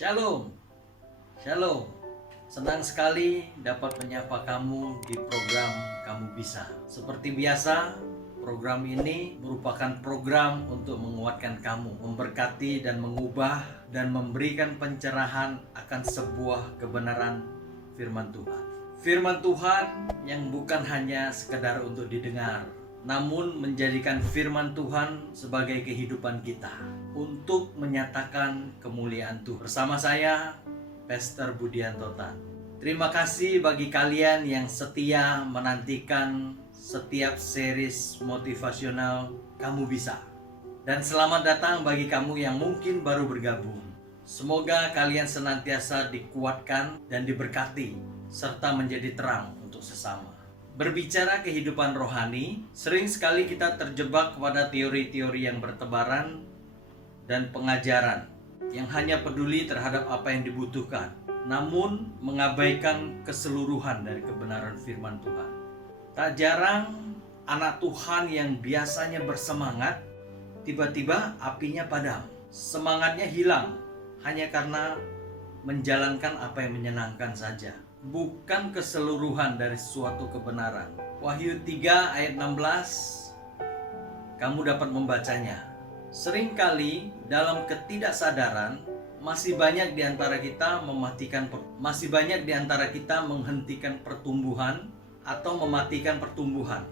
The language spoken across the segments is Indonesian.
Shalom, shalom. Senang sekali dapat menyapa kamu di program Kamu Bisa. Seperti biasa, program ini merupakan program untuk menguatkan kamu, memberkati dan mengubah dan memberikan pencerahan akan sebuah kebenaran firman Tuhan. Firman Tuhan yang bukan hanya sekedar untuk didengar, namun menjadikan firman Tuhan sebagai kehidupan kita untuk menyatakan kemuliaan Tuhan. Bersama saya, Pastor Budianto Tan. Terima kasih bagi kalian yang setia menantikan setiap series motivasional Kamu Bisa. Dan selamat datang bagi kamu yang mungkin baru bergabung. Semoga kalian senantiasa dikuatkan dan diberkati, serta menjadi terang untuk sesama. Berbicara kehidupan rohani, sering sekali kita terjebak kepada teori-teori yang bertebaran dan pengajaran yang hanya peduli terhadap apa yang dibutuhkan, namun mengabaikan keseluruhan dari kebenaran firman Tuhan. Tak jarang anak Tuhan yang biasanya bersemangat, tiba-tiba apinya padam. Semangatnya hilang hanya karena menjalankan apa yang menyenangkan saja, bukan keseluruhan dari suatu kebenaran. Wahyu 3 ayat 16, kamu dapat membacanya. Seringkali dalam ketidaksadaran masih banyak di antara kita menghentikan pertumbuhan atau mematikan pertumbuhan,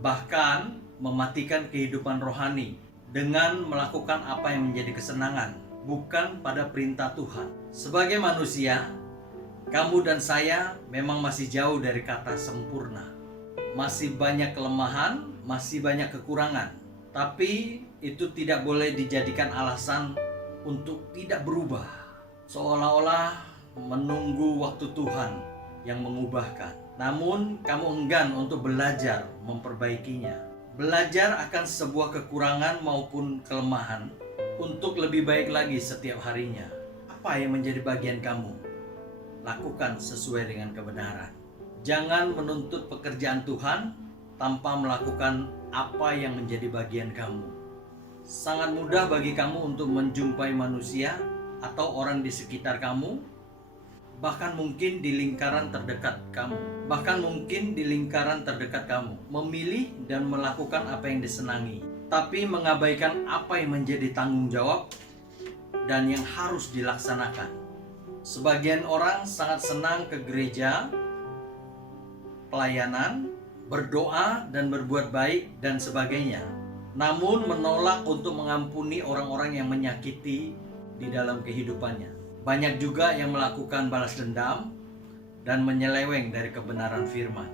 bahkan mematikan kehidupan rohani dengan melakukan apa yang menjadi kesenangan, bukan pada perintah Tuhan. Sebagai manusia, kamu dan saya memang masih jauh dari kata sempurna. Masih banyak kelemahan, masih banyak kekurangan. Tapi itu tidak boleh dijadikan alasan untuk tidak berubah. Seolah-olah menunggu waktu Tuhan yang mengubahkan. Namun kamu enggan untuk belajar memperbaikinya. Belajar akan sebuah kekurangan maupun kelemahan untuk lebih baik lagi setiap harinya. Apa yang menjadi bagian kamu? Lakukan sesuai dengan kebenaran. Jangan menuntut pekerjaan Tuhan tanpa melakukan apa yang menjadi bagian kamu. Sangat mudah bagi kamu untuk menjumpai manusia atau orang di sekitar kamu, bahkan mungkin di lingkaran terdekat kamu, memilih dan melakukan apa yang disenangi, tapi mengabaikan apa yang menjadi tanggung jawab dan yang harus dilaksanakan. Sebagian orang sangat senang ke gereja, pelayanan, berdoa dan berbuat baik dan sebagainya, namun menolak untuk mengampuni orang-orang yang menyakiti di dalam kehidupannya. Banyak juga yang melakukan balas dendam dan menyeleweng dari kebenaran firman.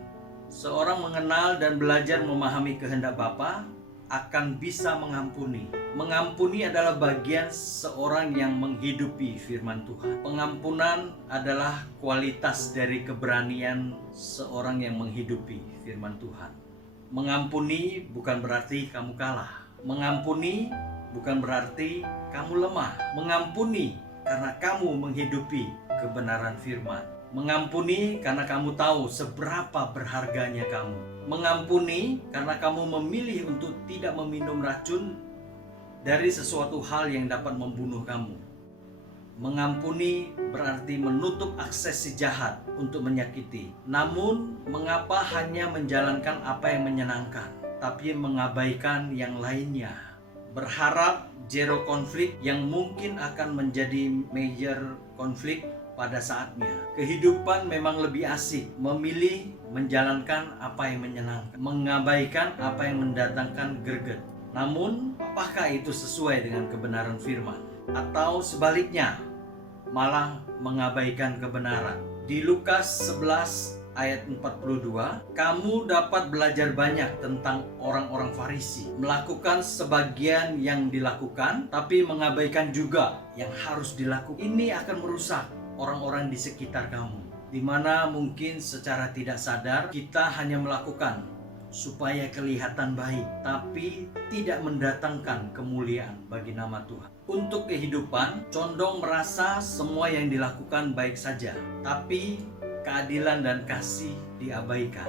Seorang mengenal dan belajar memahami kehendak Bapa akan bisa mengampuni. Mengampuni adalah bagian seorang yang menghidupi firman Tuhan. Pengampunan adalah kualitas dari keberanian seorang yang menghidupi firman Tuhan. Mengampuni bukan berarti kamu kalah. Mengampuni bukan berarti kamu lemah. Mengampuni karena kamu menghidupi kebenaran firman. Mengampuni karena kamu tahu seberapa berharganya kamu. Mengampuni karena kamu memilih untuk tidak meminum racun dari sesuatu hal yang dapat membunuh kamu. Mengampuni berarti menutup akses si jahat untuk menyakiti. Namun, mengapa hanya menjalankan apa yang menyenangkan, tapi mengabaikan yang lainnya? Berharap zero konflik yang mungkin akan menjadi major konflik pada saatnya. Kehidupan memang lebih asik memilih menjalankan apa yang menyenangkan, mengabaikan apa yang mendatangkan greget. Namun, apakah itu sesuai dengan kebenaran firman? Atau sebaliknya, malah mengabaikan kebenaran? Di Lukas 11 ayat 42, kamu dapat belajar banyak tentang orang-orang Farisi. Melakukan sebagian yang dilakukan, tapi mengabaikan juga yang harus dilakukan. Ini akan merusak orang-orang di sekitar kamu, di mana mungkin secara tidak sadar kita hanya melakukan supaya kelihatan baik, tapi tidak mendatangkan kemuliaan bagi nama Tuhan. Untuk kehidupan, condong merasa semua yang dilakukan baik saja, tapi keadilan dan kasih diabaikan.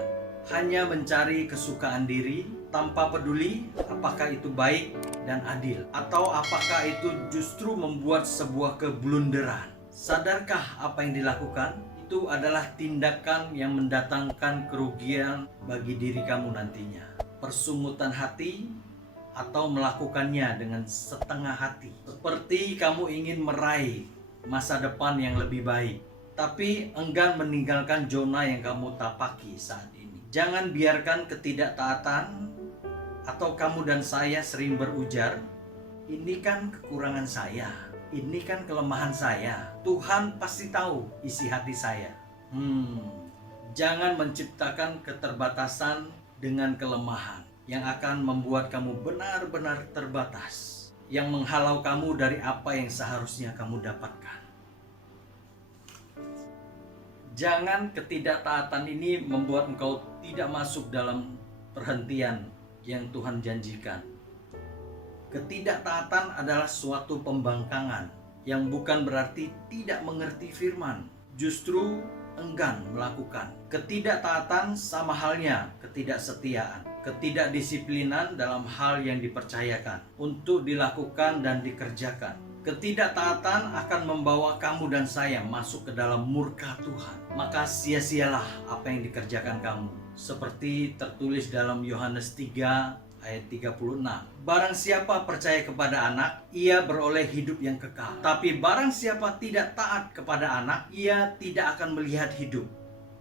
Hanya mencari kesukaan diri tanpa peduli apakah itu baik dan adil? Atau apakah itu justru membuat sebuah keblunderan? Sadarkah apa yang dilakukan? Itu adalah tindakan yang mendatangkan kerugian bagi diri kamu nantinya. Persungutan hati atau melakukannya dengan setengah hati. Seperti kamu ingin meraih masa depan yang lebih baik, tapi enggan meninggalkan zona yang kamu tapaki saat ini. Jangan biarkan ketidaktaatan atau kamu dan saya sering berujar, ini kan kekurangan saya, ini kan kelemahan saya. Tuhan pasti tahu isi hati saya. Jangan menciptakan keterbatasan dengan kelemahan yang akan membuat kamu benar-benar terbatas, yang menghalau kamu dari apa yang seharusnya kamu dapatkan. Jangan ketidaktaatan ini membuat engkau tidak masuk dalam perhentian yang Tuhan janjikan. Ketidaktaatan adalah suatu pembangkangan yang bukan berarti tidak mengerti firman, justru enggan melakukan. Ketidaktaatan sama halnya ketidaksetiaan, ketidakdisiplinan dalam hal yang dipercayakan untuk dilakukan dan dikerjakan. Ketidaktaatan akan membawa kamu dan saya masuk ke dalam murka Tuhan. Maka sia-sialah apa yang dikerjakan kamu. Seperti tertulis dalam Yohanes 3 ayat 36. Barang siapa percaya kepada anak, ia beroleh hidup yang kekal. Tapi barang siapa tidak taat kepada anak, ia tidak akan melihat hidup.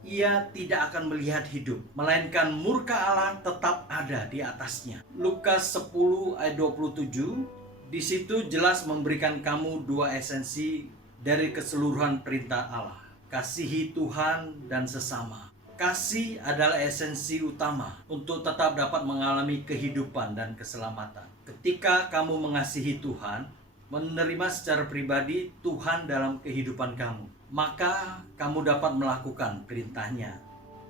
Ia tidak akan melihat hidup, melainkan murka Allah tetap ada di atasnya. Lukas 10 ayat 27. Di situ jelas memberikan kamu dua esensi dari keseluruhan perintah Allah. Kasihi Tuhan dan sesama. Kasih adalah esensi utama untuk tetap dapat mengalami kehidupan dan keselamatan. Ketika kamu mengasihi Tuhan, menerima secara pribadi Tuhan dalam kehidupan kamu, maka kamu dapat melakukan perintahnya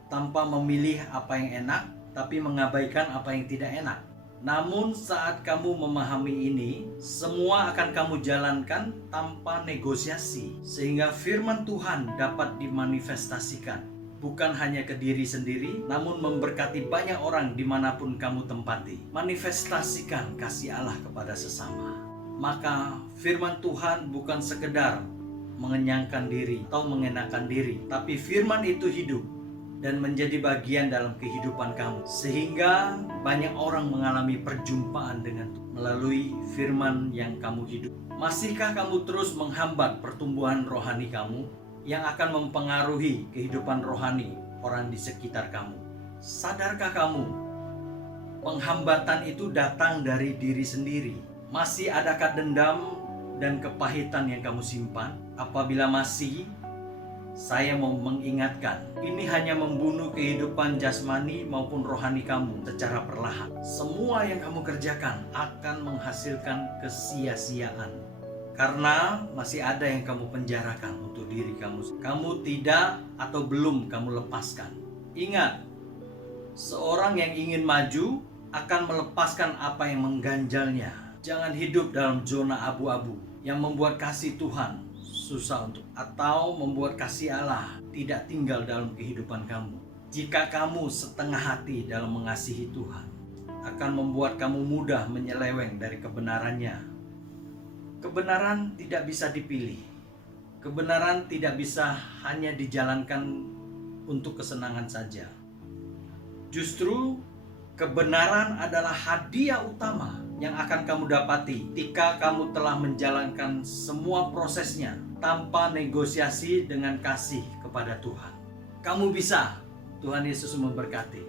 tanpa memilih apa yang enak, tapi mengabaikan apa yang tidak enak. Namun saat kamu memahami ini, semua akan kamu jalankan tanpa negosiasi, sehingga firman Tuhan dapat dimanifestasikan, bukan hanya ke diri sendiri, namun memberkati banyak orang dimanapun kamu tempati. Manifestasikan kasih Allah kepada sesama. Maka firman Tuhan bukan sekedar mengenyangkan diri atau mengenakan diri, tapi firman itu hidup dan menjadi bagian dalam kehidupan kamu, sehingga banyak orang mengalami perjumpaan dengan Tuhan melalui firman yang kamu hidup. Masihkah kamu terus menghambat pertumbuhan rohani kamu yang akan mempengaruhi kehidupan rohani orang di sekitar kamu? Sadarkah kamu penghambatan itu datang dari diri sendiri? Masih adakah dendam dan kepahitan yang kamu simpan? Apabila masih, saya mau mengingatkan, ini hanya membunuh kehidupan jasmani maupun rohani kamu secara perlahan. Semua yang kamu kerjakan akan menghasilkan kesia-siaan, karena masih ada yang kamu penjarakan untuk diri kamu. Kamu tidak atau belum kamu lepaskan. Ingat, seorang yang ingin maju akan melepaskan apa yang mengganjalnya. Jangan hidup dalam zona abu-abu yang membuat kasih Tuhan susah atau membuat kasih Allah tidak tinggal dalam kehidupan kamu. Jika kamu setengah hati dalam mengasihi Tuhan, akan membuat kamu mudah menyeleweng dari kebenarannya. Kebenaran tidak bisa dipilih. Kebenaran tidak bisa hanya dijalankan untuk kesenangan saja. Justru kebenaran adalah hadiah utama yang akan kamu dapati ketika kamu telah menjalankan semua prosesnya tanpa negosiasi dengan kasih kepada Tuhan. Kamu bisa. Tuhan Yesus memberkati.